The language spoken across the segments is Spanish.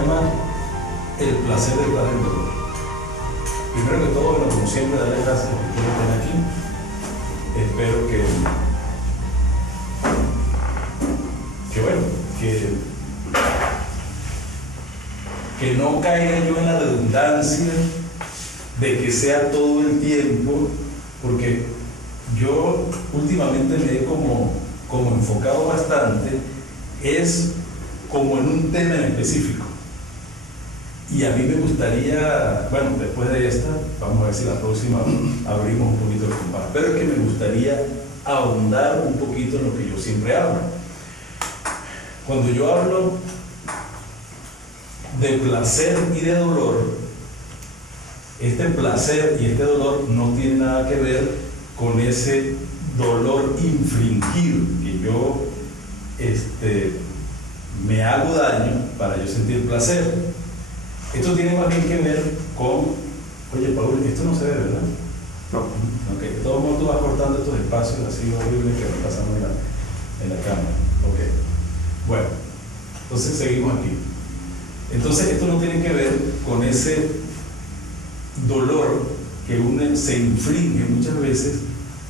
llama el placer detrás del dolor. Primero que todo, bueno, como siempre, darle gracias a los que estén aquí. Espero que no caiga yo en la redundancia de que sea todo el tiempo, porque yo últimamente me he como enfocado bastante, es como en un tema en específico. Y a mí me gustaría, bueno, después de esta, vamos a ver si la próxima abrimos un poquito el compás, pero es que me gustaría ahondar un poquito en lo que yo siempre hablo. Cuando yo hablo de placer y de dolor, este placer y este dolor no tienen nada que ver con ese dolor infligido que yo me hago daño para yo sentir placer. Esto tiene más bien que ver con, oye Paul, esto no se ve, ¿verdad? No. Ok, de todos modos tú vas cortando estos espacios así horribles que me pasan en la cámara. Ok, bueno, entonces seguimos aquí. Entonces esto no tiene que ver con ese dolor que uno se inflige muchas veces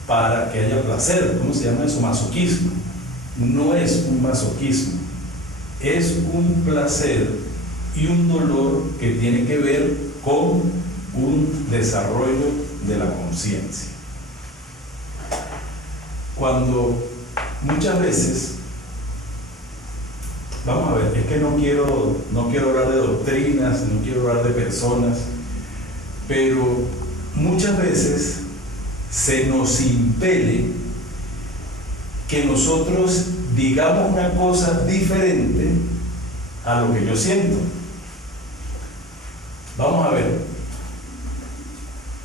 para que haya placer. ¿Cómo se llama eso? Masoquismo. No es un masoquismo, es un placer y un dolor que tiene que ver con un desarrollo de la conciencia. Cuando muchas veces, vamos a ver, es que no quiero hablar de doctrinas, no quiero hablar de personas, pero muchas veces se nos impele que nosotros digamos una cosa diferente a lo que yo siento. Vamos a ver,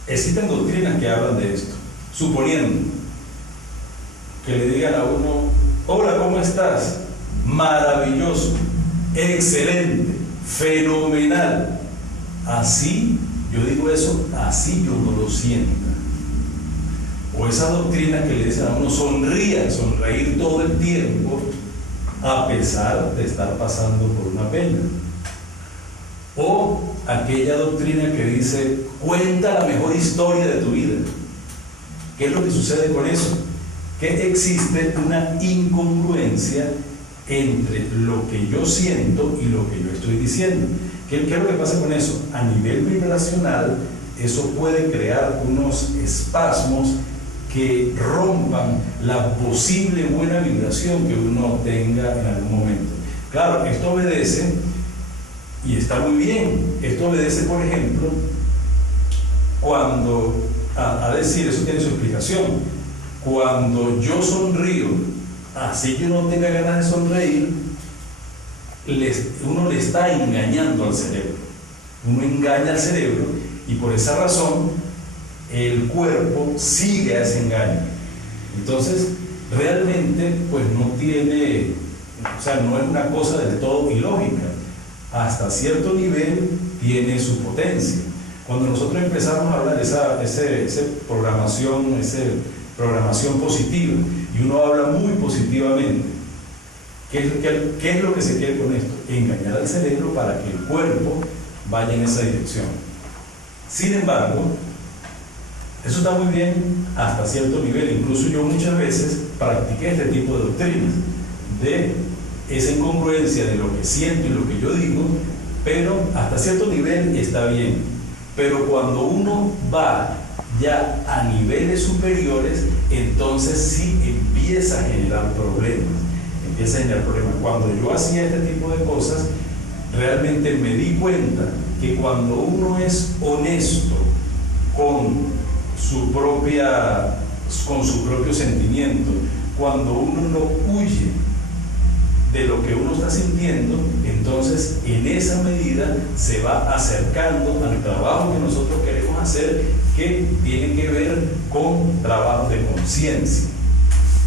existen doctrinas que hablan de esto, suponiendo que le digan a uno: hola, ¿cómo estás? Maravilloso, excelente, fenomenal. Así, yo digo eso, así yo no lo siento. O esas doctrinas que le dicen a uno: sonreír todo el tiempo, a pesar de estar pasando por una pena. O aquella doctrina que dice: cuenta la mejor historia de tu vida. ¿Qué es lo que sucede con eso? Que existe una incongruencia entre lo que yo siento y lo que yo estoy diciendo. ¿Qué es lo que pasa con eso? A nivel vibracional, eso puede crear unos espasmos que rompan la posible buena vibración que uno tenga en algún momento. Claro, esto obedece, y está muy bien, esto obedece, por ejemplo, cuando, a decir, eso tiene su explicación, cuando yo sonrío, así yo no tenga ganas de sonreír, uno le está engañando al cerebro. Uno engaña al cerebro y por esa razón el cuerpo sigue a ese engaño. Entonces, realmente, pues no tiene, o sea, no es una cosa del todo ilógica. Hasta cierto nivel tiene su potencia. Cuando nosotros empezamos a hablar de esa programación positiva, y uno habla muy positivamente, ¿qué es lo que se quiere con esto? Engañar al cerebro para que el cuerpo vaya en esa dirección. Sin embargo, eso está muy bien hasta cierto nivel. Incluso yo muchas veces practiqué este tipo de doctrinas, de esa incongruencia de lo que siento y lo que yo digo, pero hasta cierto nivel está bien. Pero cuando uno va ya a niveles superiores, entonces sí empieza a generar problemas. Cuando yo hacía este tipo de cosas, realmente me di cuenta que cuando uno es honesto con su propio sentimiento, cuando uno no huye de lo que uno está sintiendo, entonces en esa medida se va acercando al trabajo que nosotros queremos hacer, que tiene que ver con trabajo de conciencia.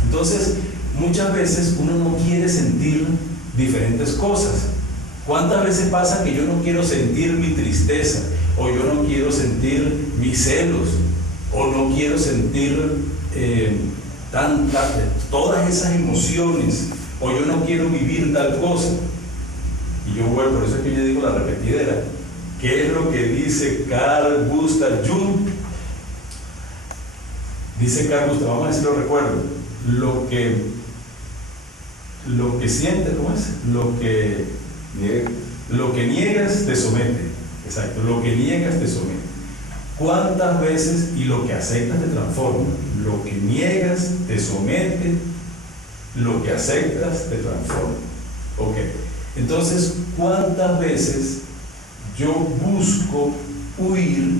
Entonces, muchas veces uno no quiere sentir diferentes cosas. ¿Cuántas veces pasa que yo no quiero sentir mi tristeza, o yo no quiero sentir mis celos, o no quiero sentir todas esas emociones, o yo no quiero vivir tal cosa? y yo vuelvo, por eso es que yo digo la repetidera. ¿Qué es lo que dice Carl Gustav Jung? Dice Carl Gustav, vamos a ver si lo recuerdo, lo que sientes, ¿cómo es? Lo que niegas te somete. Exacto, lo que niegas te somete. ¿Cuántas veces? Y lo que aceptas te transforma. Lo que niegas te somete, lo que aceptas te transforma. Ok, entonces, ¿cuántas veces yo busco huir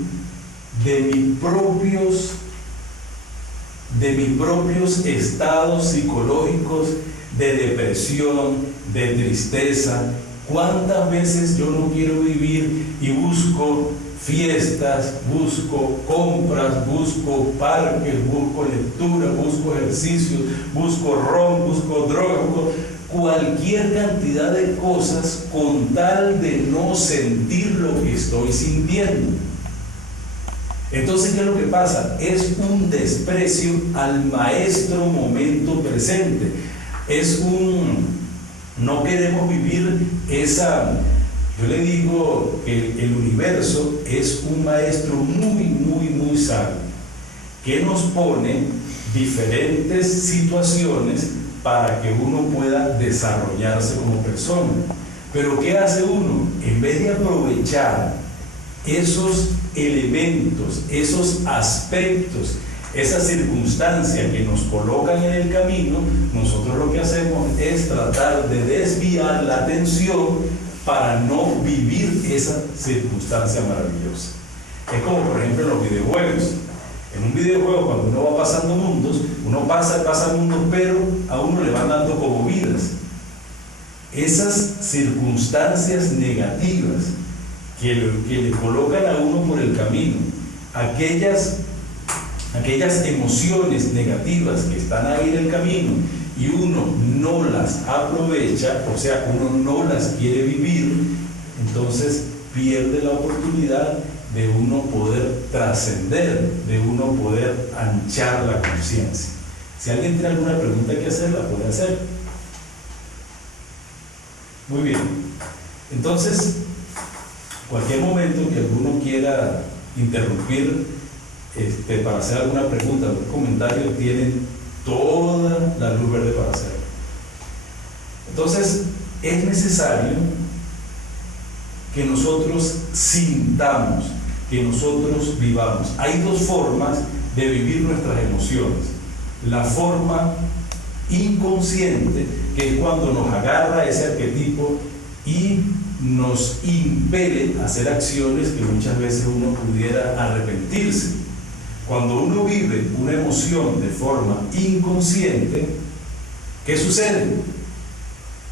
de mis propios estados psicológicos de depresión, de tristeza? ¿Cuántas veces yo no quiero vivir y busco fiestas, busco compras, busco parques, busco lectura, busco ejercicios, busco ron, busco droga, busco cualquier cantidad de cosas con tal de no sentir lo que estoy sintiendo? Entonces, ¿qué es lo que pasa? Es un desprecio al maestro momento presente. No queremos vivir esa... Yo le digo que el universo es un maestro muy, muy, muy sabio, que nos pone diferentes situaciones para que uno pueda desarrollarse como persona. Pero ¿qué hace uno? En vez de aprovechar esos elementos, esos aspectos, esas circunstancias que nos colocan en el camino, nosotros lo que hacemos es tratar de desviar la atención para no vivir esa circunstancia maravillosa. Es como, por ejemplo, en los videojuegos. En un videojuego, cuando uno va pasando mundos, uno pasa mundos, pero a uno le van dando como vidas. Esas circunstancias negativas que le colocan a uno por el camino, aquellas emociones negativas que están ahí en el camino y uno no las aprovecha, o sea, uno no las quiere vivir, entonces pierde la oportunidad de uno poder trascender, de uno poder anchar la conciencia. Si alguien tiene alguna pregunta que hacer, la puede hacer. Muy bien. Entonces, cualquier momento que alguno quiera interrumpir para hacer alguna pregunta, algún comentario, tienen toda la luz verde para hacerlo. Entonces, es necesario que nosotros sintamos, que nosotros vivamos. Hay dos formas de vivir nuestras emociones. La forma inconsciente, que es cuando nos agarra ese arquetipo y nos impele a hacer acciones que muchas veces uno pudiera arrepentirse. Cuando uno vive una emoción de forma inconsciente, ¿qué sucede?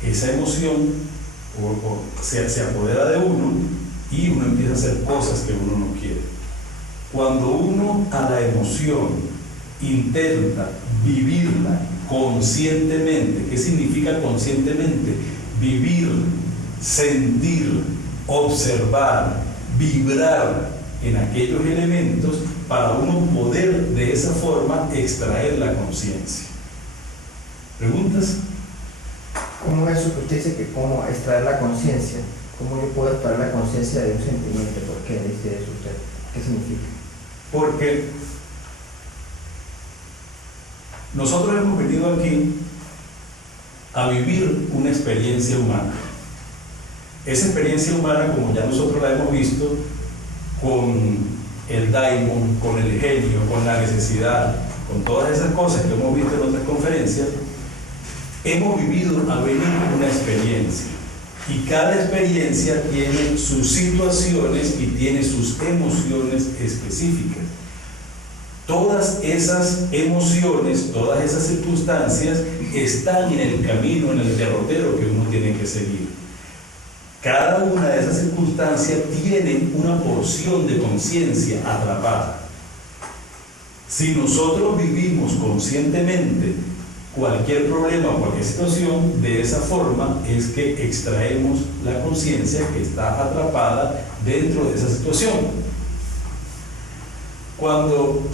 Esa emoción se apodera de uno y uno empieza a hacer cosas que uno no quiere. Cuando uno a la emoción intenta vivirla conscientemente, ¿qué significa conscientemente? Vivir, sentir, observar, vibrar en aquellos elementos para uno poder de esa forma extraer la conciencia. ¿Preguntas? ¿Cómo es eso que usted dice que cómo extraer la conciencia? ¿Cómo yo puedo extraer la conciencia de un sentimiento? ¿Por qué dice eso usted? ¿Qué significa? Porque nosotros hemos venido aquí a vivir una experiencia humana. Esa experiencia humana, como ya nosotros la hemos visto, con el daimon, con el genio, con la necesidad, con todas esas cosas que hemos visto en otras conferencias, hemos vivido a venir una experiencia. Y cada experiencia tiene sus situaciones y tiene sus emociones específicas. Todas esas emociones, todas esas circunstancias están en el camino, en el derrotero que uno tiene que seguir. Cada una de esas circunstancias tiene una porción de conciencia atrapada. Si nosotros vivimos conscientemente cualquier problema o cualquier situación, de esa forma es que extraemos la conciencia que está atrapada dentro de esa situación. Cuando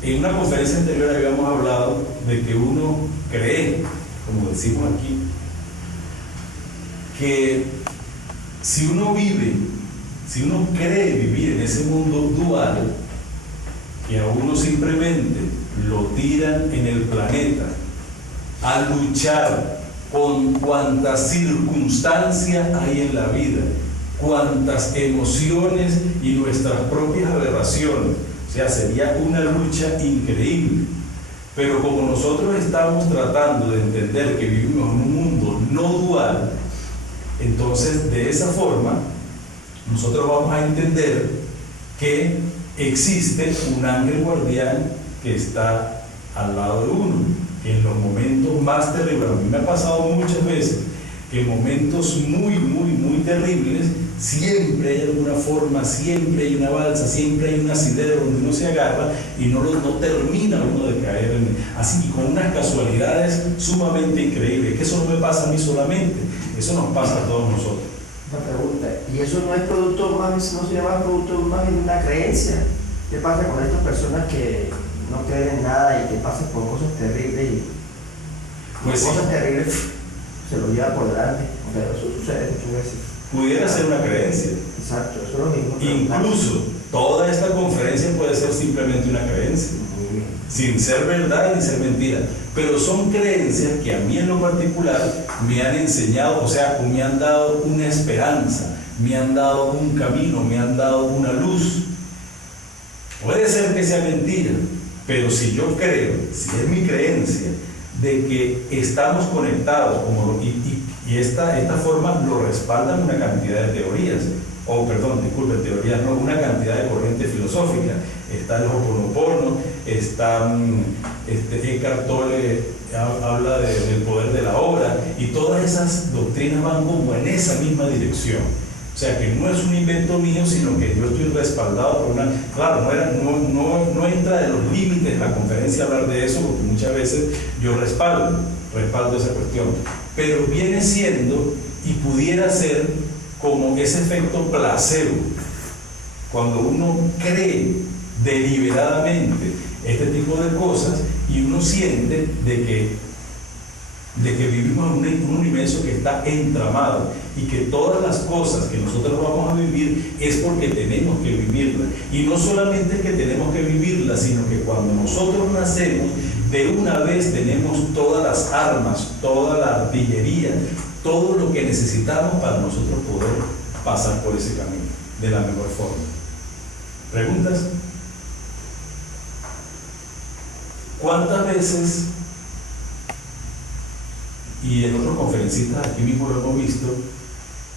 en una conferencia anterior habíamos hablado de que uno cree, como decimos aquí, que si uno cree vivir en ese mundo dual, que a uno simplemente lo tiran en el planeta a luchar con cuantas circunstancias hay en la vida, cuantas emociones y nuestras propias aberraciones. O sea, sería una lucha increíble. Pero como nosotros estamos tratando de entender que vivimos en un mundo no dual, entonces de esa forma nosotros vamos a entender que existe un ángel guardián que está al lado de uno, que en los momentos más terribles, a mí me ha pasado muchas veces, que en momentos muy, muy, muy terribles, siempre hay alguna forma, siempre hay una balsa, siempre hay un asidero donde uno se agarra y no termina uno de caer así, con unas casualidades sumamente increíbles, que eso no me pasa a mí solamente, eso nos pasa a todos nosotros. Una pregunta, ¿y eso no es producto más, no se llama producto más bien de una creencia? ¿Qué pasa con estas personas que no creen en nada y que pasan por cosas terribles y pues cosas terribles se lo llevan por delante? O sea, eso sucede muchas veces. Pudiera ser una creencia. Exacto, eso es lo mismo. Incluso toda esta conferencia puede ser simplemente una creencia, sin ser verdad ni ser mentira, pero son creencias que a mí en lo particular me han enseñado, o sea, me han dado una esperanza, me han dado un camino, me han dado una luz. Puede ser que sea mentira, pero si yo creo, si es mi creencia de que estamos conectados, y esta forma lo respaldan una cantidad de teorías, teorías no, una cantidad de corrientes filosóficas. Está el Ho'oponopono, está Eckhart Tolle habla del poder de la obra, y todas esas doctrinas van como en esa misma dirección. O sea que no es un invento mío, sino que yo estoy respaldado por una... Claro, no entra de los límites la conferencia hablar de eso, porque muchas veces yo respaldo esa cuestión, pero viene siendo y pudiera ser como ese efecto placebo, cuando uno cree deliberadamente este tipo de cosas y uno siente de que vivimos en un universo que está entramado y que todas las cosas que nosotros vamos a vivir es porque tenemos que vivirlas, y no solamente es que tenemos que vivirlas, sino que cuando nosotros nacemos de una vez tenemos todas las armas, toda la artillería, todo lo que necesitamos para nosotros poder pasar por ese camino de la mejor forma. ¿Preguntas? ¿Cuántas veces, y en otros conferencistas aquí mismo lo hemos visto,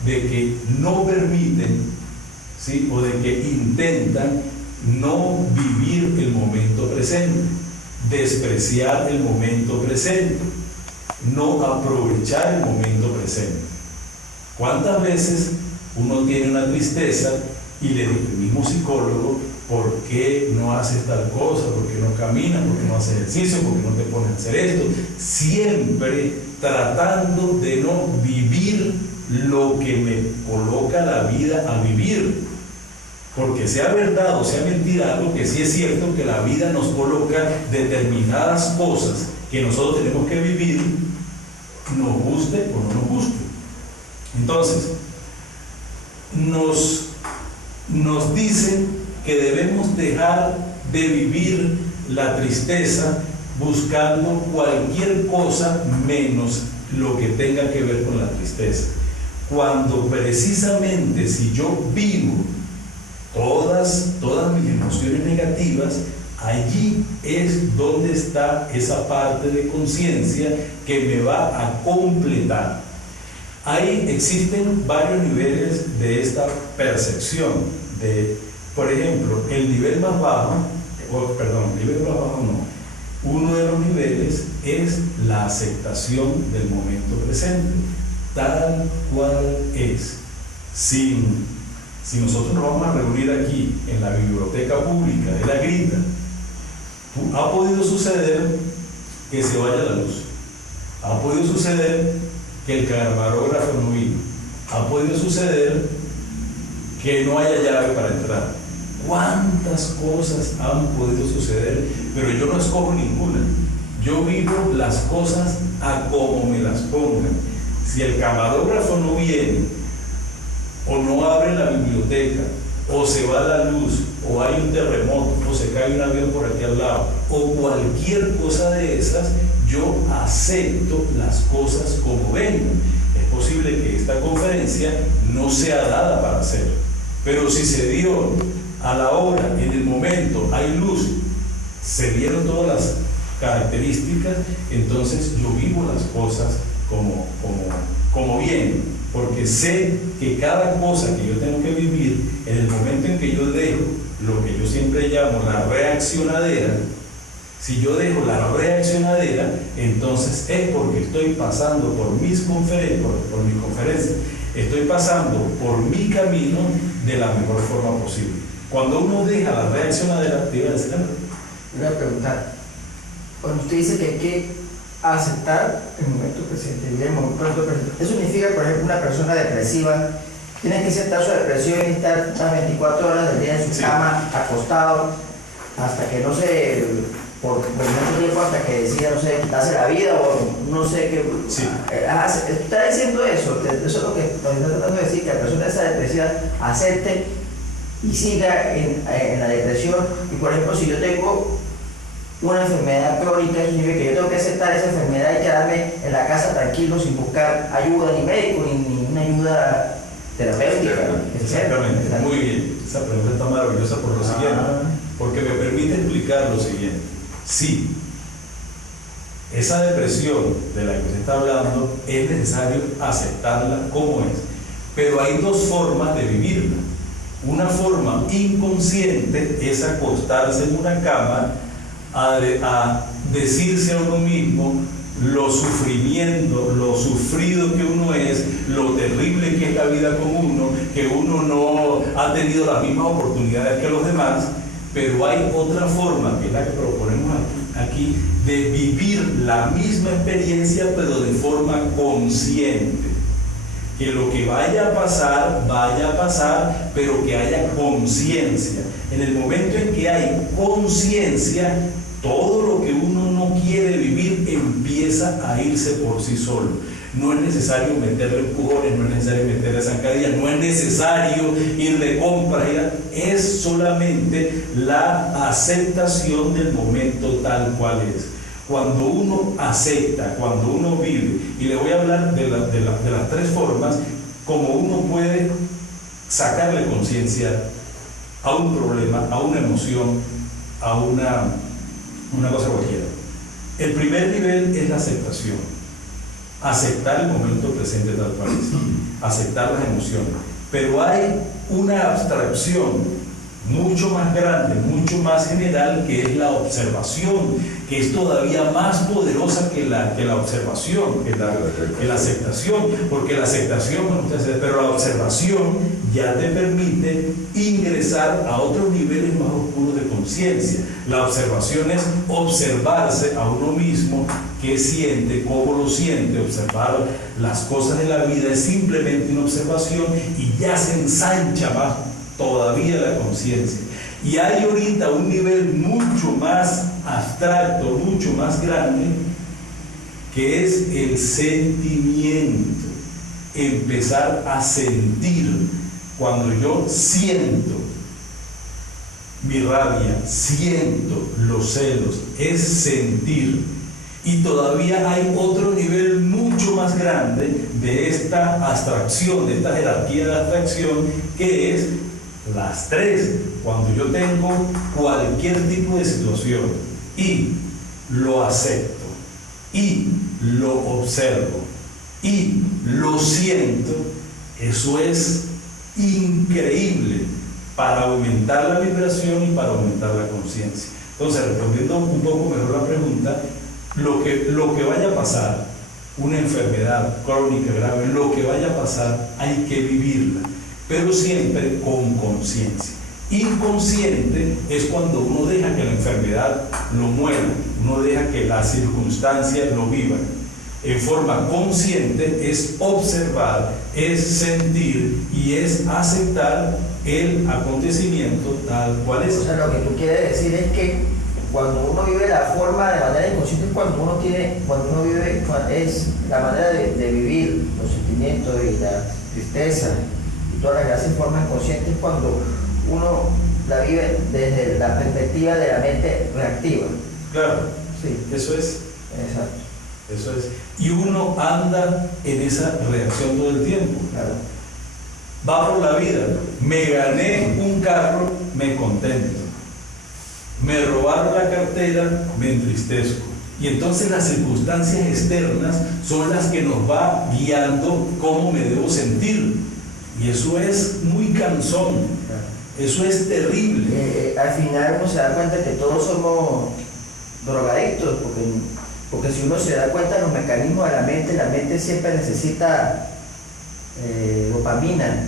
de que no permiten, ¿sí?, o de que intentan no vivir el momento presente, despreciar el momento presente, no aprovechar el momento presente? ¿Cuántas veces uno tiene una tristeza y le dice el mismo psicólogo: ¿por qué no haces tal cosa? ¿Por qué no caminas? ¿Por qué no haces ejercicio? ¿Por qué no te pones a hacer esto? Siempre tratando de no vivir lo que me coloca la vida a vivir. Porque sea verdad o sea mentira, algo que sí es cierto, que la vida nos coloca determinadas cosas que nosotros tenemos que vivir, nos guste o no nos guste. Entonces, nos dicen que debemos dejar de vivir la tristeza buscando cualquier cosa menos lo que tenga que ver con la tristeza, cuando precisamente si yo vivo todas mis emociones negativas, allí es donde está esa parte de conciencia que me va a completar. Ahí existen varios niveles de esta percepción. Por ejemplo, el nivel más bajo, uno de los niveles es la aceptación del momento presente, tal cual es. Si nosotros nos vamos a reunir aquí en la biblioteca pública de La Grita, ha podido suceder que se vaya la luz, ha podido suceder que el camarógrafo no vino, ha podido suceder que no haya llave para entrar. ¿Cuántas cosas han podido suceder? Pero yo no escojo ninguna. Yo vivo las cosas a como me las pongan. Si el camarógrafo no viene, o no abre la biblioteca, o se va la luz, o hay un terremoto, o se cae un avión por aquí al lado, o cualquier cosa de esas, yo acepto las cosas como vengan. Es posible que esta conferencia no sea dada para hacerlo, pero si se dio a la hora, en el momento, hay luz, se dieron todas las características, entonces yo vivo las cosas como bien, porque sé que cada cosa que yo tengo que vivir, en el momento en que yo dejo lo que yo siempre llamo la reaccionadera, si yo dejo la reaccionadera, entonces es porque estoy pasando por mis conferencias, estoy pasando por mi camino de la mejor forma posible. Cuando uno deja la reaccionadera, te iba a decir, voy a preguntar, cuando usted dice que hay que aceptar el momento presente, vivir el momento presente, ¿eso significa, por ejemplo, una persona depresiva tiene que aceptar su depresión y estar las 24 horas del día en su cama, acostado, hasta que no sé, por mucho tiempo, hasta que decida, no sé, quitarse la vida o no sé qué? Sí. Está diciendo eso es lo que nos está tratando de decir, que la persona esa depresiva acepte y siga en la depresión. Y por ejemplo, si yo tengo una enfermedad crónica, eso significa que yo tengo que aceptar esa enfermedad y quedarme en la casa tranquilo sin buscar ayuda ni médico ni una ayuda terapéutica. Exactamente, muy bien. Esa pregunta está maravillosa por lo siguiente, porque me permite explicar lo siguiente. Sí, esa depresión de la que se está hablando es necesario aceptarla como es, pero hay dos formas de vivirla. Una forma inconsciente es acostarse en una cama a decirse a uno mismo lo sufrido que uno es, lo terrible que es la vida con uno, que uno no ha tenido las mismas oportunidades que los demás. Pero hay otra forma, que es la que proponemos aquí, de vivir la misma experiencia, pero de forma consciente. Que lo que vaya a pasar, pero que haya conciencia. En el momento en que hay conciencia, todo lo que uno no quiere vivir empieza a irse por sí solo. No es necesario meterle empujones, no es necesario meterle zancadillas, no es necesario ir de compras, es solamente la aceptación del momento tal cual es. Cuando uno acepta, cuando uno vive, y le voy a hablar de las tres formas como uno puede sacarle conciencia a un problema, a una emoción, a una cosa cualquiera. El primer nivel es la aceptación. Aceptar el momento presente tal cual es, aceptar las emociones. Pero hay una abstracción mucho más grande, mucho más general, que es la observación, que es todavía más poderosa que la observación, que la aceptación, porque la aceptación, pero la observación ya te permite ingresar a otros niveles más oscuros de conciencia. La observación es observarse a uno mismo, qué siente, cómo lo siente. Observar las cosas de la vida es simplemente una observación y ya se ensancha más todavía la conciencia. Y hay ahorita un nivel mucho más abstracto, mucho más grande, que es el sentimiento. Empezar a sentir. Cuando yo siento mi rabia, siento los celos, es sentir. Y todavía hay otro nivel mucho más grande de esta abstracción, de esta jerarquía de abstracción, que es las tres. Cuando yo tengo cualquier tipo de situación y lo acepto y lo observo y lo siento, eso es increíble para aumentar la vibración y para aumentar la conciencia. Entonces, respondiendo un poco mejor la pregunta, lo que vaya a pasar, una enfermedad crónica grave, lo que vaya a pasar, hay que vivirla, pero siempre con conciencia. Inconsciente es cuando uno deja que la enfermedad lo mueva, uno deja que las circunstancias lo vivan. En forma consciente es observar, es sentir y es aceptar el acontecimiento tal cual es. O sea, lo que tú quieres decir es que cuando uno vive la forma de manera inconsciente, cuando uno vive, es la manera de vivir los sentimientos y la tristeza y todas las que hacen forma inconsciente, es cuando uno la vive desde la perspectiva de la mente reactiva. Claro, Sí, eso es. exacto. Eso es. Y uno anda en esa reacción todo el tiempo. Claro. Va por la vida. Me gané un carro, me contento. Me robaron la cartera, me entristezco. Y entonces las circunstancias externas son las que nos va guiando cómo me debo sentir. Y eso es muy cansón. Claro. Eso es terrible. Al final uno se da cuenta que todos somos drogadictos, porque si uno se da cuenta de los mecanismos de la mente siempre necesita dopamina,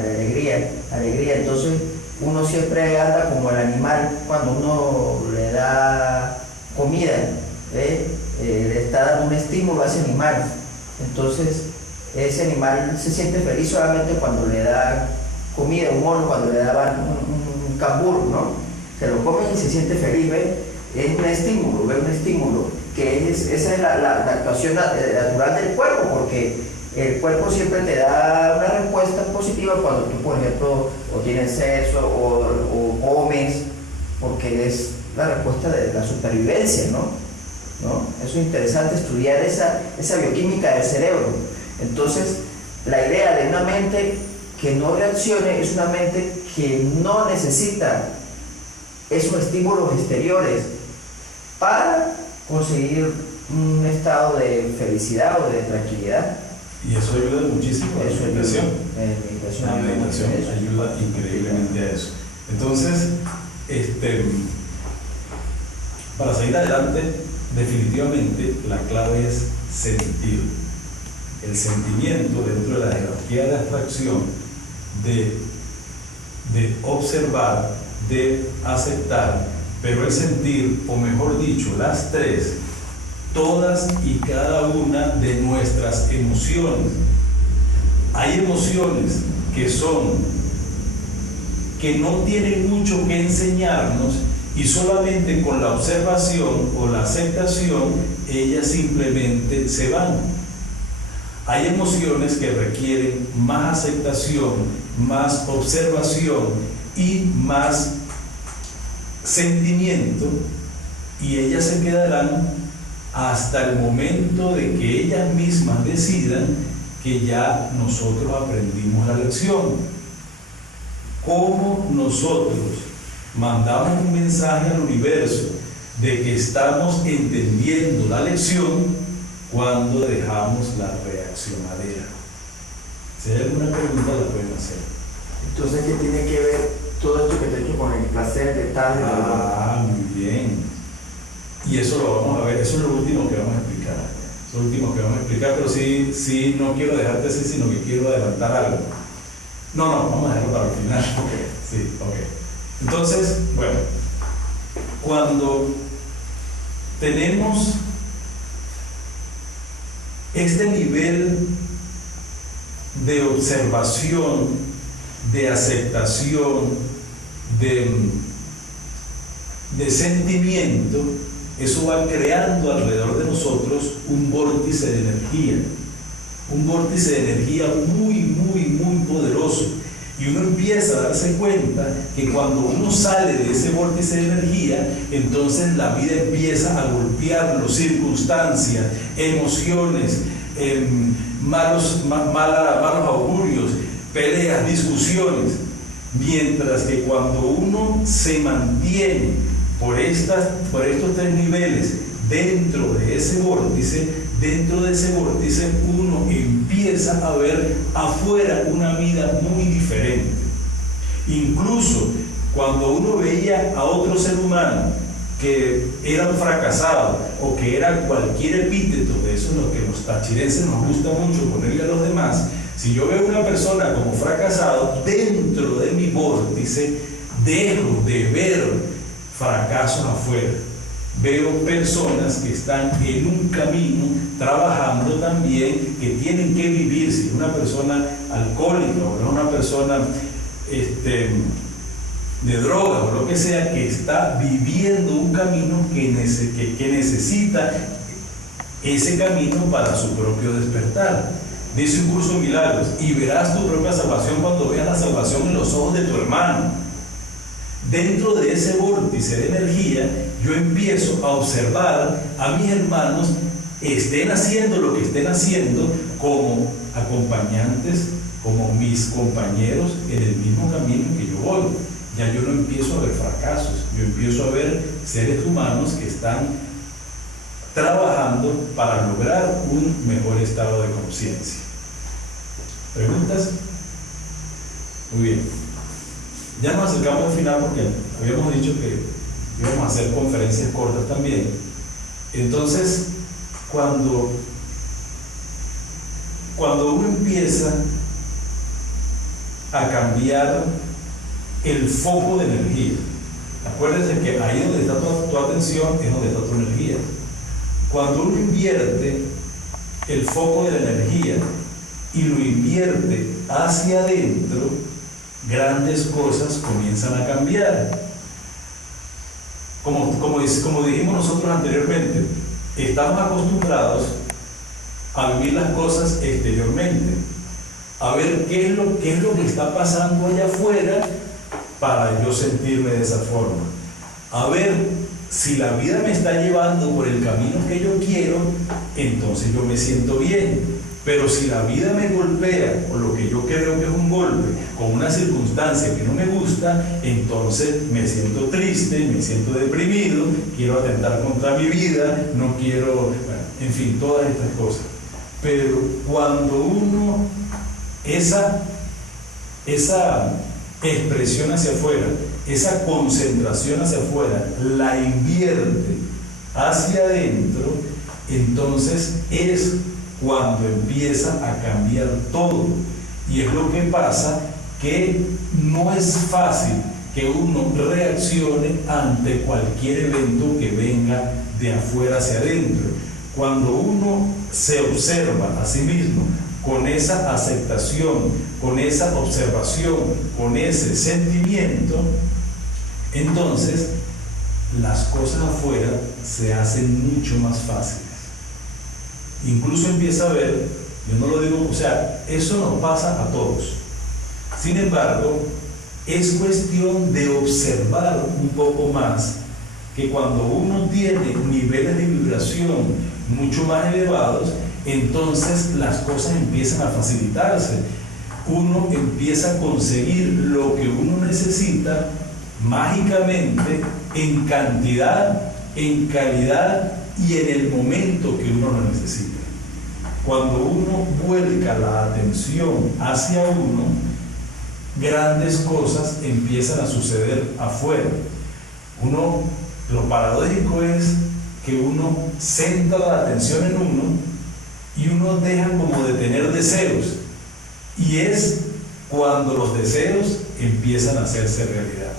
alegría. Entonces uno siempre anda como el animal cuando uno le da comida, le está dando un estímulo a ese animal. Entonces ese animal se siente feliz solamente cuando le da comida, un mono cuando le daban un canguro, ¿no? Se lo comen y se siente feliz, ¿ves? Es un estímulo, esa es la actuación natural del cuerpo, porque el cuerpo siempre te da una respuesta positiva cuando tú, por ejemplo, o tienes sexo o comes, porque es la respuesta de la supervivencia, ¿no? Eso es interesante estudiar esa bioquímica del cerebro. Entonces, la idea de una mente que no reaccione es una mente que no necesita esos estímulos exteriores para conseguir un estado de felicidad o de tranquilidad. Y eso ayuda muchísimo a la meditación. La meditación ayuda increíblemente a eso. Entonces, para seguir adelante, definitivamente la clave es sentir. El sentimiento dentro de la jerarquía de abstracción, de observar, de aceptar, pero el sentir, o mejor dicho, las tres, todas y cada una de nuestras emociones. Hay emociones que no tienen mucho que enseñarnos y solamente con la observación o la aceptación ellas simplemente se van. Hay emociones que requieren más aceptación, más observación y más sentimiento, y ellas se quedarán hasta el momento de que ellas mismas decidan que ya nosotros aprendimos la lección. ¿Cómo nosotros mandamos un mensaje al universo de que estamos entendiendo la lección cuando dejamos la reaccionadera? Si hay alguna pregunta la pueden hacer. Entonces, ¿qué tiene que ver todo esto que te he hecho con el placer de tal? Muy bien. Y eso lo vamos a ver, eso es lo último que vamos a explicar. Eso es lo último que vamos a explicar, pero sí no quiero dejarte así, sino que quiero adelantar algo. No, vamos a dejarlo para el final. Sí, ok. Entonces, bueno, cuando tenemos este nivel de observación, de aceptación, de sentimiento, eso va creando alrededor de nosotros un vórtice de energía muy poderoso. Y uno empieza a darse cuenta que cuando uno sale de ese vórtice de energía, entonces la vida empieza a golpearlo, circunstancias, emociones, malos augurios, peleas, discusiones. Mientras que cuando uno se mantiene por estos tres niveles dentro de ese vórtice uno empieza a ver afuera una vida muy diferente. Incluso cuando uno veía a otro ser humano que era un fracasado o que era cualquier epíteto, de eso es lo que los tachirenses nos gusta mucho ponerle a los demás. Si yo veo una persona como fracasado, dentro de mi vórtice dejo de ver fracasos afuera. Veo personas que están en un camino, trabajando también, que tienen que vivir. Si es una persona alcohólica o es una persona de drogas o lo que sea, que está viviendo un camino que necesita ese camino para su propio despertar. Dice un curso de milagros: y verás tu propia salvación cuando veas la salvación en los ojos de tu hermano. Dentro de ese vórtice de energía, yo empiezo a observar a mis hermanos, estén haciendo lo que estén haciendo, como acompañantes, como mis compañeros en el mismo camino en que yo voy. Ya yo no empiezo a ver fracasos, yo empiezo a ver seres humanos que están trabajando para lograr un mejor estado de conciencia. ¿Preguntas? Muy bien. Ya nos acercamos al final porque habíamos dicho que íbamos a hacer conferencias cortas también. Entonces, cuando uno empieza a cambiar el foco de energía, acuérdense que ahí donde está tu atención es donde está tu energía. Cuando uno invierte el foco de la energía y lo invierte hacia adentro, grandes cosas comienzan a cambiar. Como dijimos nosotros anteriormente, estamos acostumbrados a vivir las cosas exteriormente, a ver qué es lo que está pasando allá afuera para yo sentirme de esa forma, a ver si la vida me está llevando por el camino que yo quiero, entonces yo me siento bien. Pero si la vida me golpea, o lo que yo creo que es un golpe, con una circunstancia que no me gusta, entonces me siento triste, me siento deprimido, quiero atentar contra mi vida, no quiero, bueno, en fin, todas estas cosas. Pero cuando uno, esa expresión hacia afuera, esa concentración hacia afuera, la invierte hacia adentro, entonces es cuando empieza a cambiar todo. Y es lo que pasa, que no es fácil que uno reaccione ante cualquier evento que venga de afuera hacia adentro. Cuando uno se observa a sí mismo con esa aceptación, con esa observación, con ese sentimiento, entonces las cosas afuera se hacen mucho más fáciles. Incluso empieza a ver, yo no lo digo, o sea, eso nos pasa a todos. Sin embargo, es cuestión de observar un poco más que cuando uno tiene niveles de vibración mucho más elevados, entonces las cosas empiezan a facilitarse. Uno empieza a conseguir lo que uno necesita mágicamente, en cantidad, en calidad y en el momento que uno lo necesita. Cuando uno vuelca la atención hacia uno, grandes cosas empiezan a suceder afuera. Lo paradójico es que uno centra la atención en uno y uno deja como de tener deseos, y es cuando los deseos empiezan a hacerse realidad.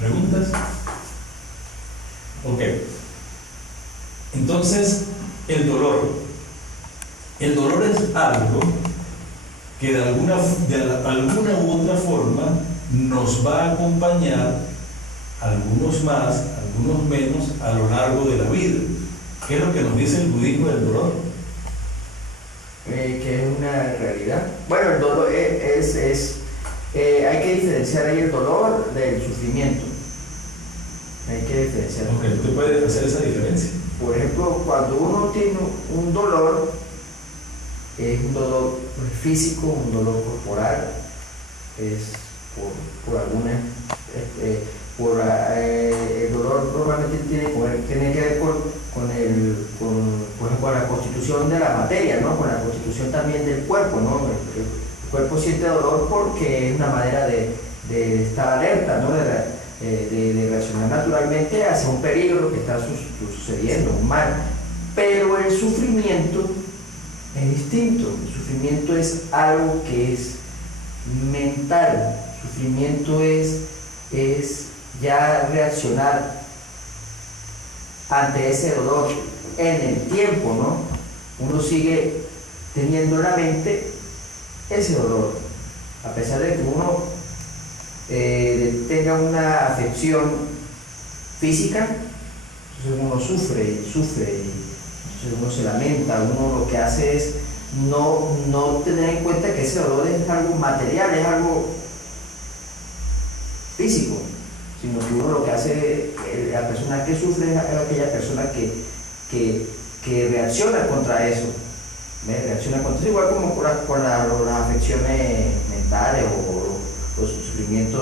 ¿Preguntas? Ok. Entonces, el dolor es algo que de alguna u otra forma nos va a acompañar, algunos más, algunos menos, a lo largo de la vida. ¿Qué es lo que nos dice el budismo del dolor? Que es una realidad. Bueno, el dolor hay que diferenciar ahí el dolor del sufrimiento. Hay que diferenciar. Ok, ¿usted puede hacer esa diferencia? Por ejemplo, cuando uno tiene un dolor, es un dolor físico, un dolor corporal, es por alguna, el dolor normalmente tiene que ver con la constitución de la materia, ¿no? Con la constitución también del cuerpo, ¿no? El cuerpo siente dolor porque es una manera de estar alerta, ¿no? De reaccionar naturalmente hacia un peligro que está sucediendo, un mal. Pero el sufrimiento es distinto. El sufrimiento es algo que es mental. El sufrimiento es ya reaccionar ante ese dolor en el tiempo, ¿no? Uno sigue teniendo en la mente ese dolor, a pesar de que uno tenga una afección física, entonces uno sufre, entonces uno se lamenta, uno lo que hace es no tener en cuenta que ese dolor es algo material, es algo físico, sino que uno lo que hace, la persona que sufre es aquella persona que reacciona contra eso, ¿ves? Reacciona contra eso, igual como con las afecciones mentales o los sufrimientos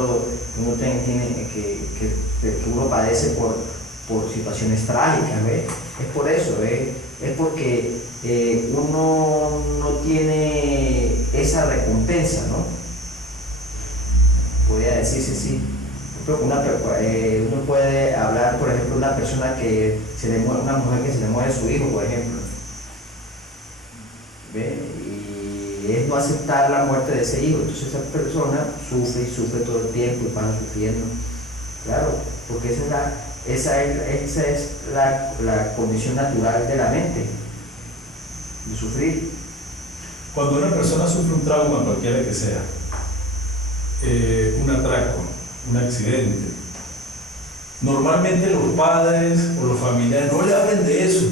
que uno tiene, que uno padece por situaciones trágicas, ¿ves? Es por eso, es porque uno no tiene esa recompensa, ¿no? Podría decirse así. Uno puede hablar, por ejemplo, una persona que una mujer que se le muere su hijo, por ejemplo, ¿ve? Y es no aceptar la muerte de ese hijo, entonces esa persona sufre todo el tiempo y pasa sufriendo, claro, porque esa es la condición natural de la mente, de sufrir. Cuando una persona sufre un trauma, cualquiera que sea, un atraco, un accidente, normalmente los padres o los familiares no le hablan de eso,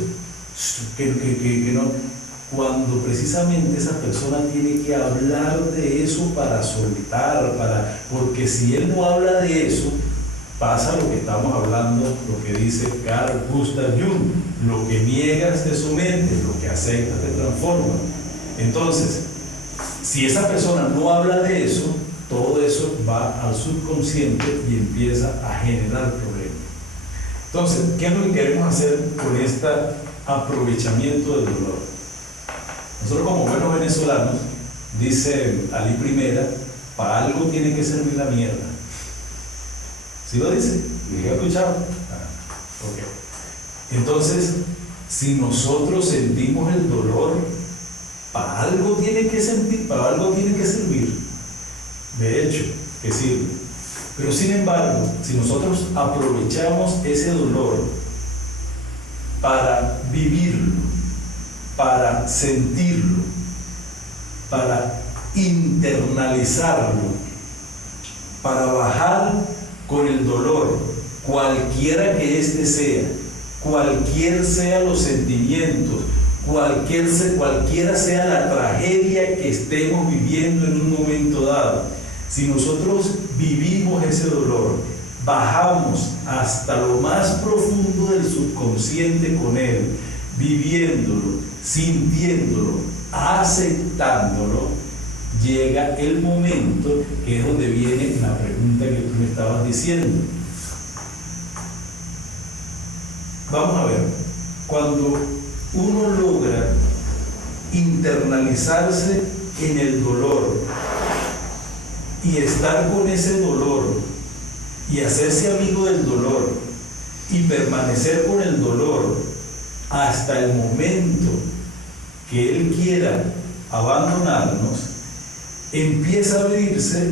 que no, cuando precisamente esa persona tiene que hablar de eso para soltar, porque si él no habla de eso, pasa lo que estamos hablando, lo que dice Carl Gustav Jung: lo que niegas te somete, lo que aceptas te transforma. Entonces, si esa persona no habla de eso, todo eso va al subconsciente y empieza a generar problemas. Entonces, ¿qué es lo que queremos hacer con este aprovechamiento del dolor? Nosotros, como buenos venezolanos, dice Ali Primera, para algo tiene que servir la mierda. ¿Sí lo dice? ¿Lo he escuchado? Ok. Entonces, si nosotros sentimos el dolor, para algo tiene que sentir, para algo tiene que servir. De hecho, que sirve. Pero sin embargo, si nosotros aprovechamos ese dolor para vivirlo, para sentirlo, para internalizarlo, para bajar con el dolor, cualquiera que éste sea, cualquier sean los sentimientos, cualquiera sea la tragedia que estemos viviendo en un momento dado, si nosotros vivimos ese dolor, bajamos hasta lo más profundo del subconsciente con él, viviéndolo, sintiéndolo, aceptándolo, llega el momento que es donde viene la pregunta que tú me estabas diciendo. Vamos a ver, cuando uno logra internalizarse en el dolor y estar con ese dolor y hacerse amigo del dolor y permanecer con el dolor hasta el momento que él quiera abandonarnos, empieza a abrirse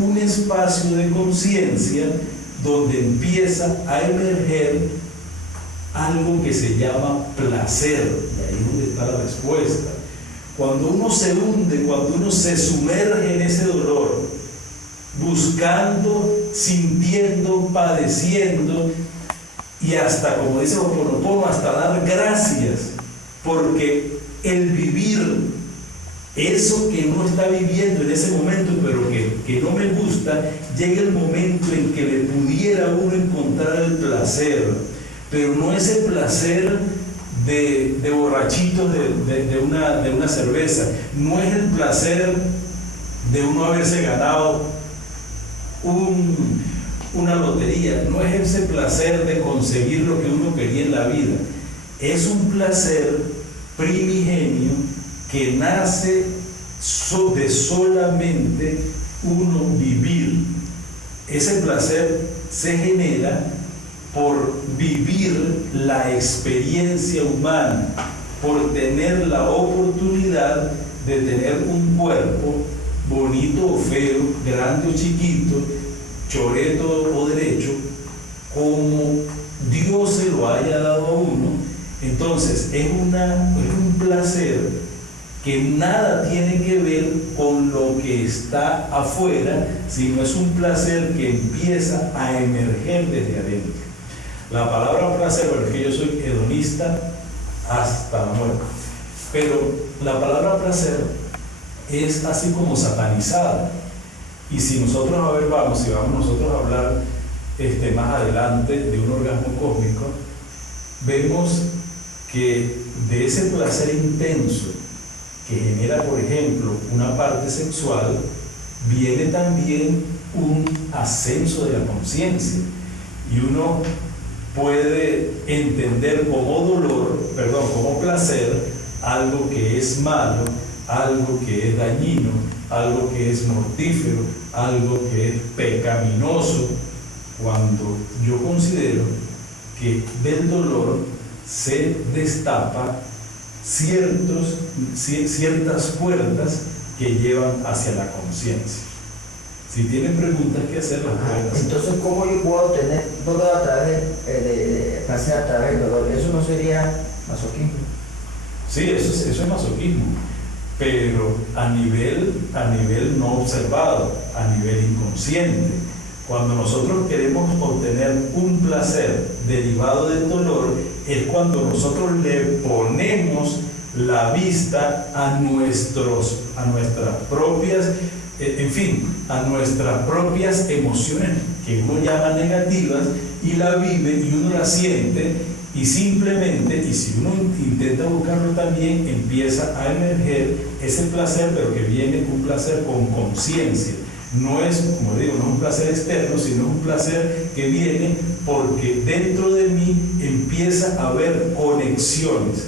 un espacio de conciencia donde empieza a emerger algo que se llama placer. Y ahí es donde está la respuesta. Cuando uno se hunde, cuando uno se sumerge en ese dolor, buscando, sintiendo, padeciendo, y hasta, como dice Ho'oponopono, hasta dar gracias, porque el vivir eso que uno está viviendo en ese momento, pero que no me gusta, llega el momento en que le pudiera uno encontrar el placer, pero no ese placer de borrachitos de una cerveza, no es el placer de uno haberse ganado una lotería, no es ese placer de conseguir lo que uno quería en la vida, es un placer primigenio que nace de solamente uno vivir. Ese placer se genera por vivir la experiencia humana, por tener la oportunidad de tener un cuerpo bonito o feo, grande o chiquito, choreto o derecho, como Dios se lo haya dado a uno. Entonces es un placer que nada tiene que ver con lo que está afuera, sino es un placer que empieza a emerger desde adentro. La palabra placer, bueno, es que yo soy hedonista hasta la muerte, pero la palabra placer es así como satanizada. Y si nosotros, vamos nosotros a hablar más adelante de un orgasmo cósmico, vemos que de ese placer intenso que genera, por ejemplo, una parte sexual, viene también un ascenso de la conciencia, y uno puede entender como placer algo que es malo, algo que es dañino, algo que es mortífero, algo que es pecaminoso, cuando yo considero que del dolor se destapa ciertas puertas que llevan hacia la conciencia. Si tienen preguntas que hacer, las pueden hacer. Entonces, ¿cómo yo puedo tener dolor a través de placer a través del dolor? ¿Eso no sería masoquismo? Sí, eso es masoquismo, pero a nivel no observado, a nivel inconsciente. Cuando nosotros queremos obtener un placer derivado del dolor, es cuando nosotros le ponemos la vista a nuestras propias emociones, que uno llama negativas, y la vive y uno la siente, y simplemente, y si uno intenta buscarlo también, empieza a emerger ese placer, pero que viene un placer con conciencia. No es, como digo, no es un placer externo, sino es un placer que viene porque dentro de mí empieza a haber conexiones,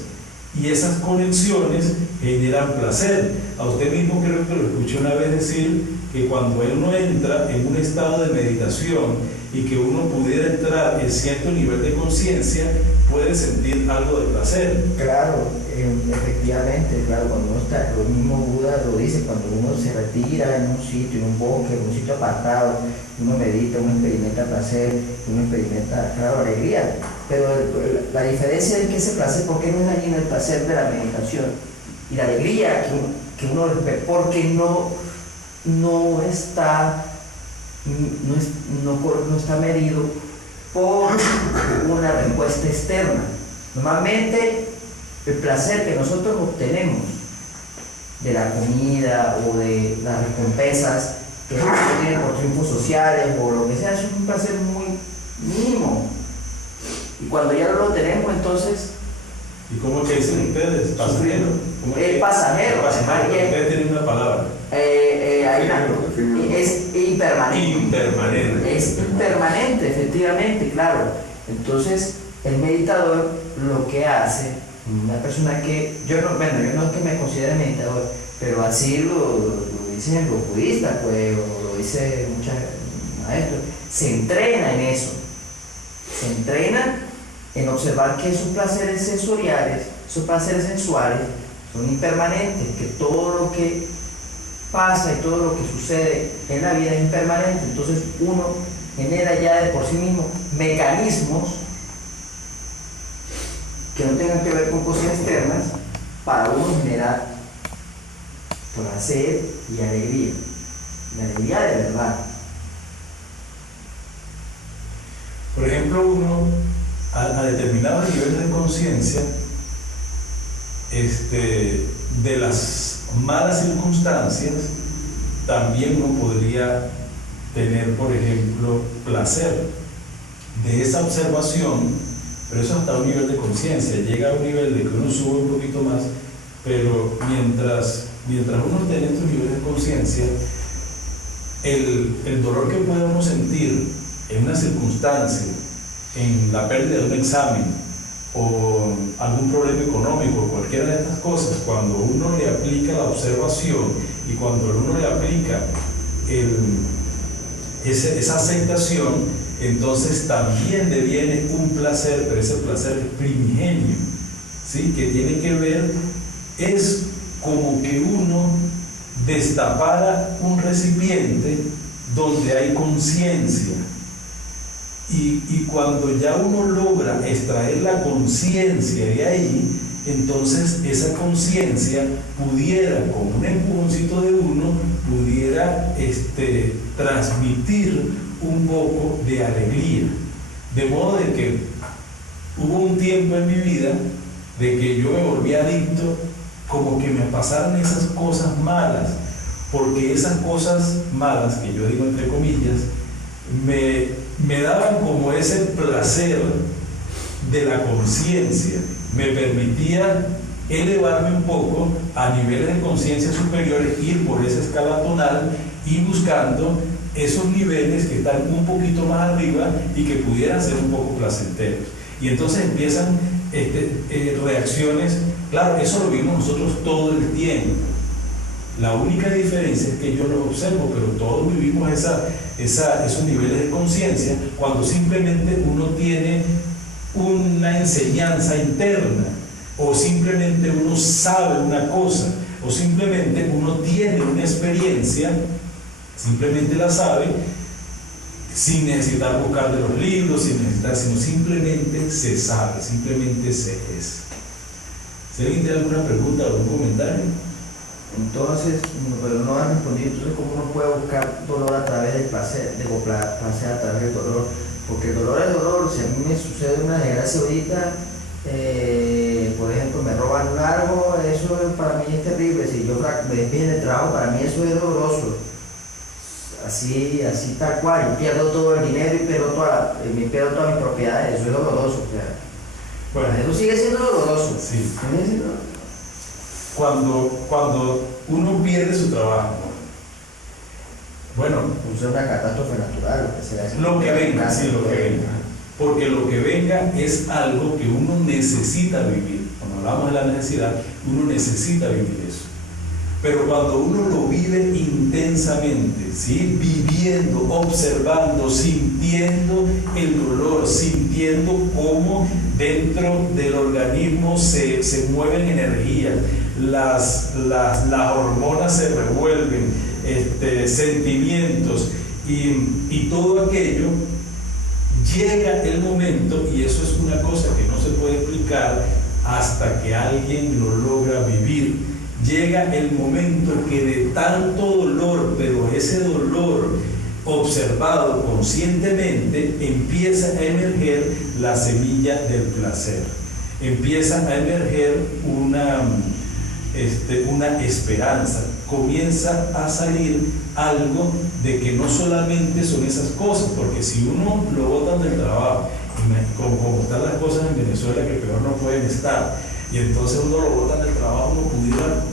y esas conexiones generan placer. A usted mismo creo que lo escuché una vez decir que cuando uno entra en un estado de meditación y que uno pudiera entrar en cierto nivel de conciencia, puede sentir algo de placer. Claro, efectivamente, claro, cuando uno está, lo mismo Buda lo dice, cuando uno se retira en un sitio, en un bosque, en un sitio apartado, uno medita, uno experimenta placer, uno experimenta, claro, alegría, pero la diferencia es que ese placer, ¿por qué no es allí en el placer de la meditación? Y la alegría que uno ve, porque no está medido por una respuesta externa. Normalmente el placer que nosotros obtenemos de la comida o de las recompensas que se tienen por triunfos sociales o lo que sea, es un placer muy mínimo, y cuando ya lo tenemos, entonces, ¿y cómo que dicen ustedes? ¿Pasajero? Es pasajero. Ustedes tienen una palabra. Es impermanente. Es impermanente, efectivamente, claro. Entonces, el meditador lo que hace, una persona que, yo no es que me considere meditador, pero así lo dicen los budistas, pues, o lo dicen muchos maestros, se entrena en eso. Se entrena en observar que esos placeres sensoriales, esos placeres sensuales, son impermanentes, que todo lo que pasa y todo lo que sucede en la vida es impermanente. Entonces uno genera ya de por sí mismo mecanismos que no tengan que ver con cosas externas para uno generar placer y alegría, la alegría de verdad. Por ejemplo, uno a determinados niveles de conciencia, de las malas circunstancias, también uno podría tener, por ejemplo, placer de esa observación, pero eso hasta un nivel de conciencia. Llega a un nivel de que uno sube un poquito más, pero mientras uno esté en estos niveles de conciencia, el dolor que puede uno sentir en una circunstancia, en la pérdida de un examen o algún problema económico, cualquiera de estas cosas, cuando uno le aplica la observación y cuando uno le aplica esa aceptación, entonces también deviene un placer, pero ese placer es primigenio, ¿sí? Que tiene que ver, es como que uno destapara un recipiente donde hay conciencia. Y cuando ya uno logra extraer la conciencia de ahí, entonces esa conciencia pudiera, con un empujoncito de uno, pudiera transmitir un poco de alegría. De modo de que hubo un tiempo en mi vida de que yo me volví adicto, como que me pasaran esas cosas malas, porque esas cosas malas, que yo digo entre comillas, me daban como ese placer de la conciencia, me permitía elevarme un poco a niveles de conciencia superiores, ir por esa escala tonal y buscando esos niveles que están un poquito más arriba y que pudieran ser un poco placenteros. Y entonces empiezan reacciones, claro, eso lo vimos nosotros todo el tiempo. La única diferencia es que yo lo observo, pero todos vivimos esos niveles de conciencia cuando simplemente uno tiene una enseñanza interna, o simplemente uno sabe una cosa, o simplemente uno tiene una experiencia, simplemente la sabe, sin necesitar buscar de los libros, sino simplemente se sabe, simplemente se es. ¿Si alguien tiene alguna pregunta o algún comentario? Entonces, pero no han respondido, entonces ¿cómo uno puede buscar dolor a través del placer, placer a través del dolor? Porque el dolor es dolor. Si a mí me sucede una desgracia ahorita, por ejemplo, me roban algo, eso para mí es terrible. Si yo me despiden del trabajo, para mí eso es doloroso. Así tal cual, y pierdo todo el dinero y pierdo todas mis propiedades, eso es doloroso. O sea, bueno, eso sigue siendo doloroso. Sí. Cuando uno pierde su trabajo, bueno, es una catástrofe natural, lo que sea. Lo que venga, sí, lo que venga. Porque lo que venga es algo que uno necesita vivir. Cuando hablamos de la necesidad, uno necesita vivir eso. Pero cuando uno lo vive intensamente, ¿sí? Viviendo, observando, sintiendo el dolor, sintiendo cómo dentro del organismo se mueven energías, las hormonas se revuelven, sentimientos y todo aquello, llega el momento, y eso es una cosa que no se puede explicar hasta que alguien lo logra vivir. Llega el momento que de tanto dolor, pero ese dolor observado conscientemente, empieza a emerger la semilla del placer. Empieza a emerger una esperanza. Comienza a salir algo de que no solamente son esas cosas, porque si uno lo botan del trabajo, como están las cosas en Venezuela, que peor no pueden estar, y entonces uno lo botan del trabajo, uno pudiera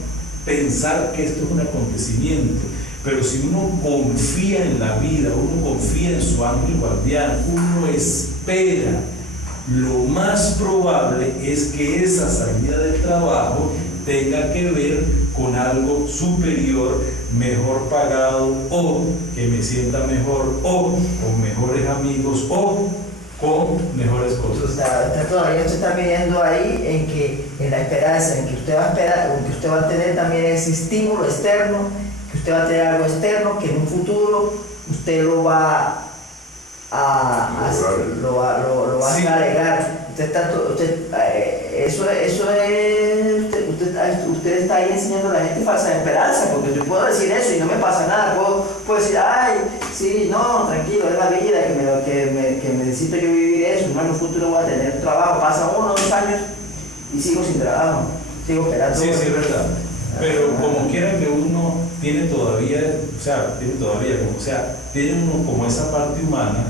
pensar que esto es un acontecimiento. Pero si uno confía en la vida, uno confía en su ángel guardián, uno espera, lo más probable es que esa salida del trabajo tenga que ver con algo superior, mejor pagado, o que me sienta mejor, o con mejores amigos, o con mejores cosas. Todavía usted está viendo ahí en la esperanza, en que usted va a esperar, que usted va a tener también ese estímulo externo, que usted va a tener algo externo, que en un futuro usted lo va a sí. alegar. Usted está ahí enseñando a la gente falsa esperanza, porque yo puedo decir eso y no me pasa nada, puedo decir, ay, sí, no, tranquilo, es la vida, que necesito yo vivir eso, no, en un futuro voy a tener trabajo, pasa 1 o 2 años y sigo sin trabajo, sigo esperando. Sí, es verdad, pero como quiera que uno tiene uno como esa parte humana,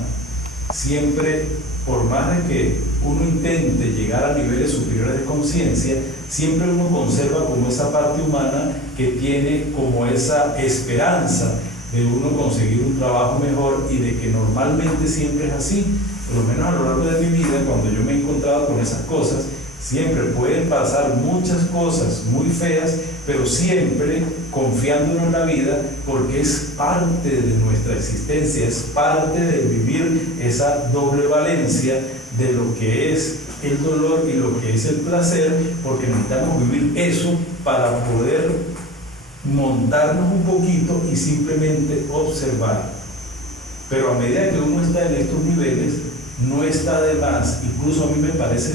siempre, por más de que uno intente llegar a niveles superiores de conciencia, siempre uno conserva como esa parte humana que tiene como esa esperanza de uno conseguir un trabajo mejor, y de que normalmente siempre es así. Por lo menos a lo largo de mi vida, cuando yo me he encontrado con esas cosas, siempre pueden pasar muchas cosas muy feas, pero siempre confiando en la vida, porque es parte de nuestra existencia, es parte de vivir esa doble valencia de lo que es el dolor y lo que es el placer, porque necesitamos vivir eso para poder montarnos un poquito y simplemente observar. Pero a medida que uno está en estos niveles, no está de más, incluso a mí me parece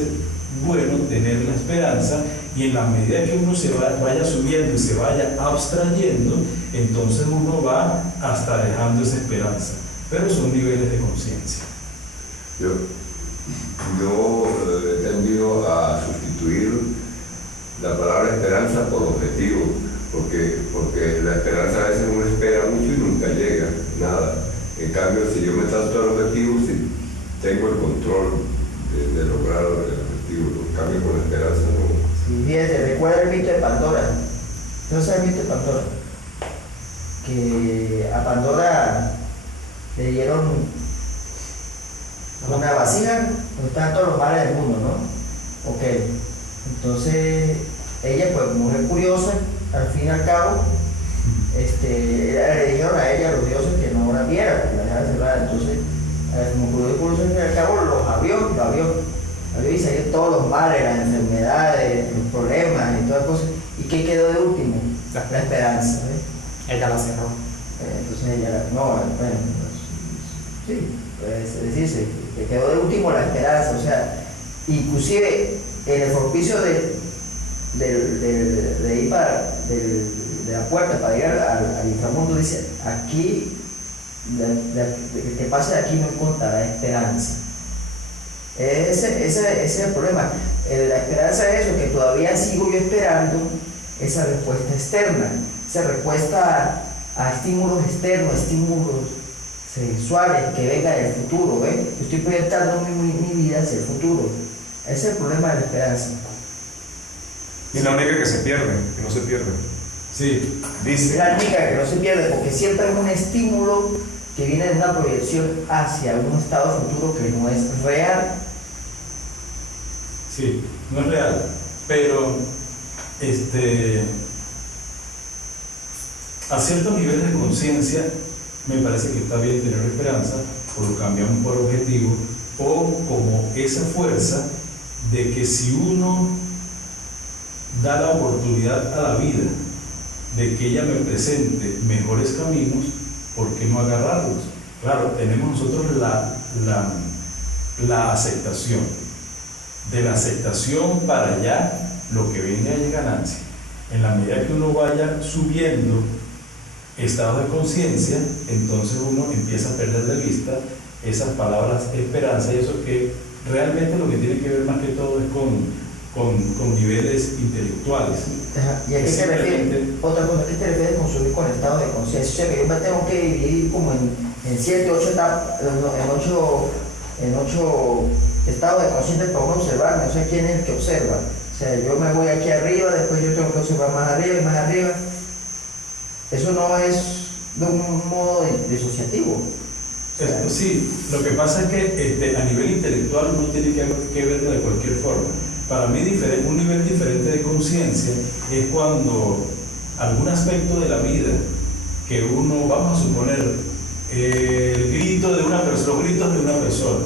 bueno tener la esperanza, y en la medida que uno vaya subiendo y se vaya abstrayendo, entonces uno va hasta dejando esa esperanza. Pero son niveles de conciencia. Yo he tendido a sustituir la palabra esperanza por objetivo, porque la esperanza a veces uno espera mucho y nunca llega, nada. En cambio, si yo me trato del objetivo, sí tengo el control de lograr el objetivo. En cambio, con la esperanza no. Sí, fíjate, recuerda el mito de Pandora. ¿No sabes el mito de Pandora? Que a Pandora le dieron una vasija donde están todos los males del mundo, ¿no? Ok. Entonces, ella, pues, mujer curiosa, al fin y al cabo, le dijeron a ella, a los dioses, que no la viera, que la dejara cerrada. Entonces, como curioso, al fin y al cabo, lo abrió y salieron todos los males, las enfermedades, los problemas y todas las cosas. ¿Y qué quedó de último? La esperanza, ¿ves? Ella la cerró. Entonces ella, no, bueno, sí, puede decirse que quedó de último la esperanza, o sea, inclusive en el propicio de ir de la puerta para llegar al inframundo, dice, aquí, que pase de aquí no encontrará esperanza. Ese es el problema. La esperanza es eso, que todavía sigo yo esperando esa respuesta externa, esa respuesta a estímulos externos, estímulos sexuales que vengan del futuro, ¿ves? Yo estoy proyectando mi vida hacia el futuro. Ese es el problema de la esperanza. Y la única que se pierde, que no se pierde. Sí, Es la única que no se pierde, porque siempre es un estímulo que viene de una proyección hacia un estado futuro que no es real. sí, no es real, pero a ciertos niveles de conciencia me parece que está bien tener esperanza, o lo cambiamos por objetivo, o como esa fuerza de que si uno da la oportunidad a la vida de que ella me presente mejores caminos, ¿por qué no agarrarlos? Claro, tenemos nosotros la aceptación. De la aceptación para allá, lo que venga es ganancia. En la medida que uno vaya subiendo estados de conciencia, entonces uno empieza a perder de vista esas palabras esperanza y eso que realmente lo que tiene que ver más que todo es con niveles intelectuales. ¿Y a qué se refiere? Otra cosa, ¿qué te refieres con subir con estado de conciencia? O sea, que yo me tengo que dividir como en 7, 8 etapas, en 8 estados de conciencia para uno observar, no sé quién es el que observa. O sea, yo me voy aquí arriba, después yo tengo que observar más arriba y más arriba. Eso no es de un modo disociativo. O sea, sí, lo que pasa es que a nivel intelectual uno tiene que verlo de cualquier forma. Para mí un nivel diferente de conciencia es cuando algún aspecto de la vida que uno, vamos a suponer, los gritos de una persona,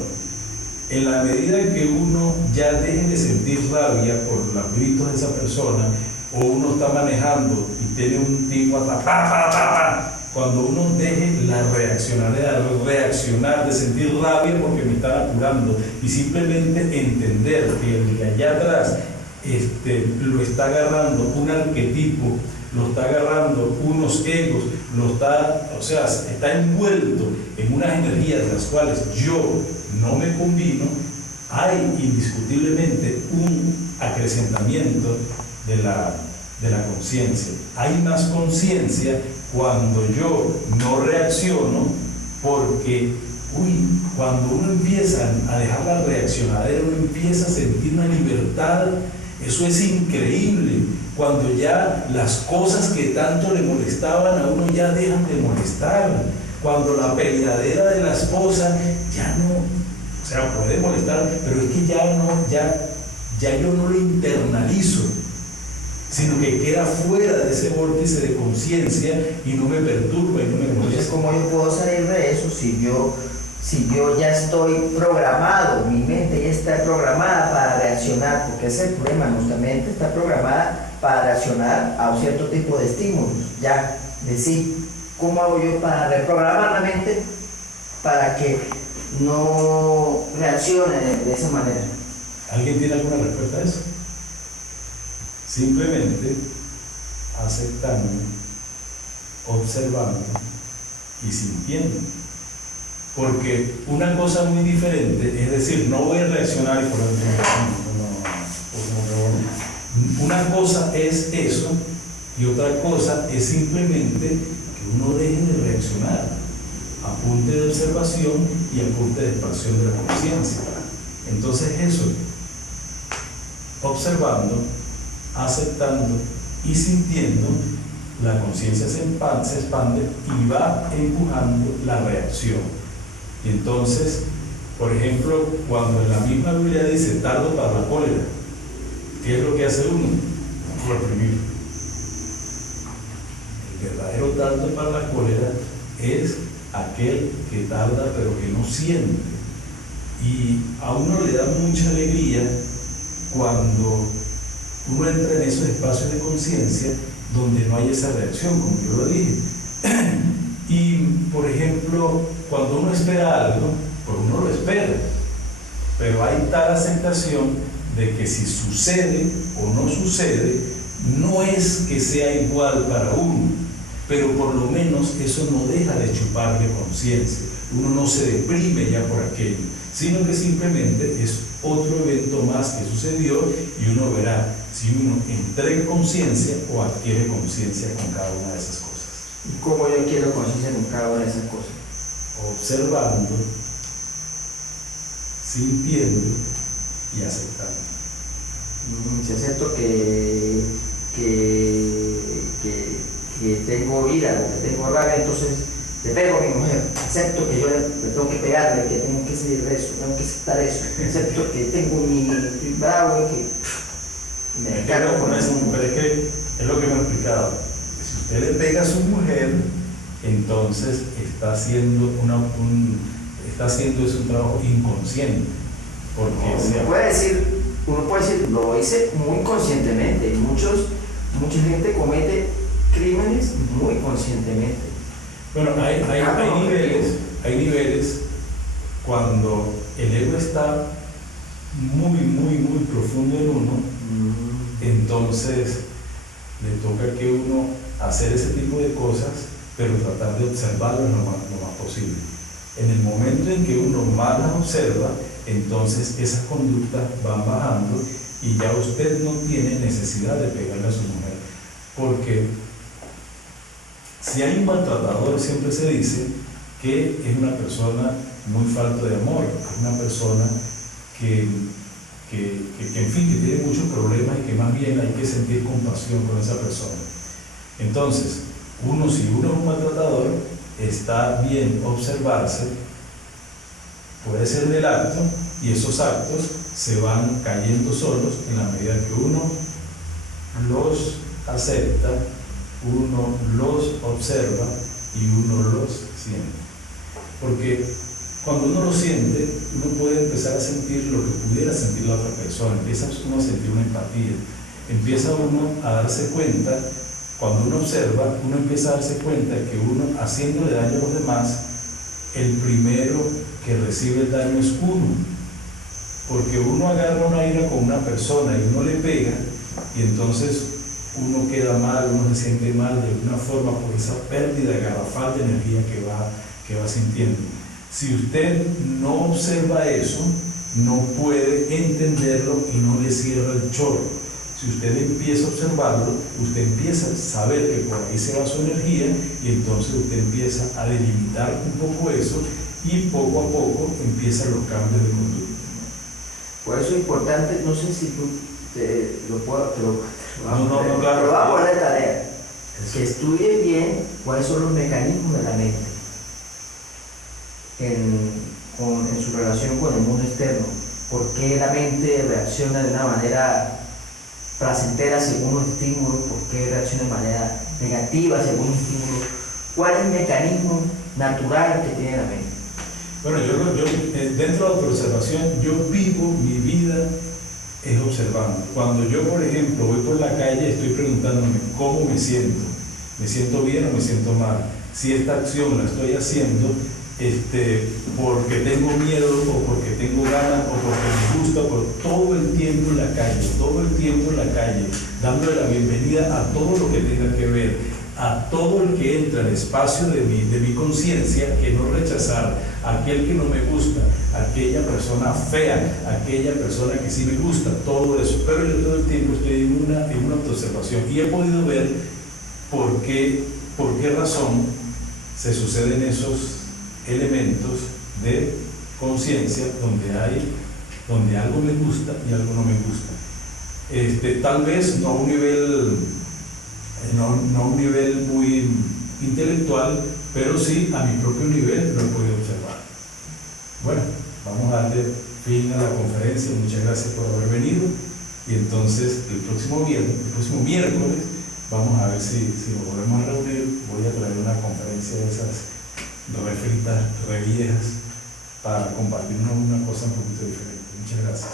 en la medida en que uno ya deje de sentir rabia por los gritos de esa persona, o uno está manejando y tiene un tipo atrás, cuando uno deje la reaccionar de sentir rabia porque me están apurando y simplemente entender que el de allá atrás lo está agarrando un arquetipo, lo está agarrando unos egos, está envuelto en unas energías de las cuales yo no me combino, hay indiscutiblemente un acrecentamiento de la conciencia. Hay más conciencia cuando yo no reacciono, porque cuando uno empieza a dejar la reaccionadera, uno empieza a sentir una libertad. Eso es increíble, cuando ya las cosas que tanto le molestaban a uno ya dejan de molestar, cuando la peleadera de la esposa ya no, o sea, puede molestar, pero es que ya yo no lo internalizo, sino que queda fuera de ese vórtice de conciencia y no me perturba y no me molesta. Entonces, ¿cómo yo puedo salir de eso si yo ya estoy programado, mi mente ya está programada para reaccionar? Porque ese es el problema, nuestra mente está programada para reaccionar a un cierto tipo de estímulos, ya, de sí. ¿Cómo hago yo para reprogramar la mente para que no reaccione de esa manera? ¿Alguien tiene alguna respuesta a eso? Simplemente aceptando, observando y sintiendo. Porque una cosa muy diferente, es decir, no voy a reaccionar y por una cosa es eso y otra cosa es simplemente que uno deje de reaccionar, apunte de observación y apunte de expansión de la conciencia. Entonces eso, observando, aceptando y sintiendo, la conciencia se expande y va empujando la reacción. Y entonces, por ejemplo, cuando en la misma Biblia dice tardo para la cólera, ¿qué es lo que hace uno? Reprimir. El verdadero tardo para la cólera es aquel que tarda pero que no siente. Y a uno le da mucha alegría cuando uno entra en esos espacios de conciencia donde no hay esa reacción, como yo lo dije. Y, por ejemplo, cuando uno espera algo, pues uno lo espera, pero hay tal aceptación de que si sucede o no sucede, no es que sea igual para uno, pero por lo menos eso no deja de chuparle conciencia. Uno no se deprime ya por aquello, sino que simplemente es otro evento más que sucedió y uno verá si uno entrega conciencia o adquiere conciencia con cada una de esas cosas. ¿Y cómo yo quiero conciencia con cada una de esas cosas? Observando, sintiendo y aceptando. Si acepto que tengo ira o que tengo rabia, entonces le pego a mi mujer. Acepto que yo le tengo que pegarle, que tengo que seguir eso, tengo que aceptar eso. Acepto que tengo mi bravo y que me descargo con eso. Pero es que es lo que me he explicado. Si usted le pega a su mujer, entonces está haciendo eso un trabajo inconsciente. Porque uno puede decir, lo hice muy conscientemente. Mucha gente comete crímenes muy conscientemente. Bueno, hay niveles cuando el ego está muy profundo en uno, entonces le toca que uno hacer ese tipo de cosas, pero tratar de observarlo lo más posible. En el momento en que uno más las observa, entonces esas conductas van bajando y ya usted no tiene necesidad de pegarle a su mujer, porque si hay un maltratador, siempre se dice que es una persona muy falta de amor, es una persona que en fin, que tiene muchos problemas y que más bien hay que sentir compasión con esa persona. Entonces, si uno es un maltratador, está bien observarse, puede ser del acto, y esos actos se van cayendo solos en la medida que uno los acepta, uno los observa y uno los siente. Porque cuando uno lo siente, uno puede empezar a sentir lo que pudiera sentir la otra persona, empieza uno a sentir una empatía, empieza uno a darse cuenta, cuando uno observa, uno empieza a darse cuenta que uno, haciéndole daño a los demás, el primero que recibe el daño es uno, porque uno agarra una ira con una persona y uno le pega, y entonces uno queda mal, uno se siente mal de alguna forma por esa pérdida garrafal de energía que va sintiendo. Si usted no observa eso, no puede entenderlo y no le cierra el chorro. Si usted empieza a observarlo, usted empieza a saber que por ahí se va su energía y entonces usted empieza a delimitar un poco eso y poco a poco empiezan los cambios de conducta. Por eso es importante, no sé si tú te lo claro. Pero va a poner de tarea. Que estudie bien cuáles son los mecanismos de la mente en su relación con el mundo externo. ¿Por qué la mente reacciona de una manera placentera según los estímulos? ¿Por qué reacciona de manera negativa según los estímulos? ¿Cuál es el mecanismo natural que tiene la mente? Bueno, yo dentro de la observación, yo vivo mi vida es observando. Cuando yo, por ejemplo, voy por la calle, estoy preguntándome cómo me siento bien o me siento mal. Si esta acción la estoy haciendo porque tengo miedo o porque tengo ganas o porque me gusta, por todo el tiempo en la calle, dándole la bienvenida a todo lo que tenga que ver, a todo el que entra al espacio de mi conciencia, que no rechazar a aquel que no me gusta, a aquella persona fea, a aquella persona que sí me gusta, todo eso. Pero yo todo el tiempo estoy en una autoobservación y he podido ver por qué razón se suceden esos elementos de conciencia donde algo me gusta y algo no me gusta. Tal vez no a un nivel muy intelectual, pero sí a mi propio nivel lo he podido observar. Bueno, vamos a darle fin a la conferencia. Muchas gracias por haber venido. Y entonces el próximo miércoles, vamos a ver si nos volvemos a reunir. Voy a traer una conferencia de esas refritas, reviejas, para compartirnos una cosa un poquito diferente. Muchas gracias.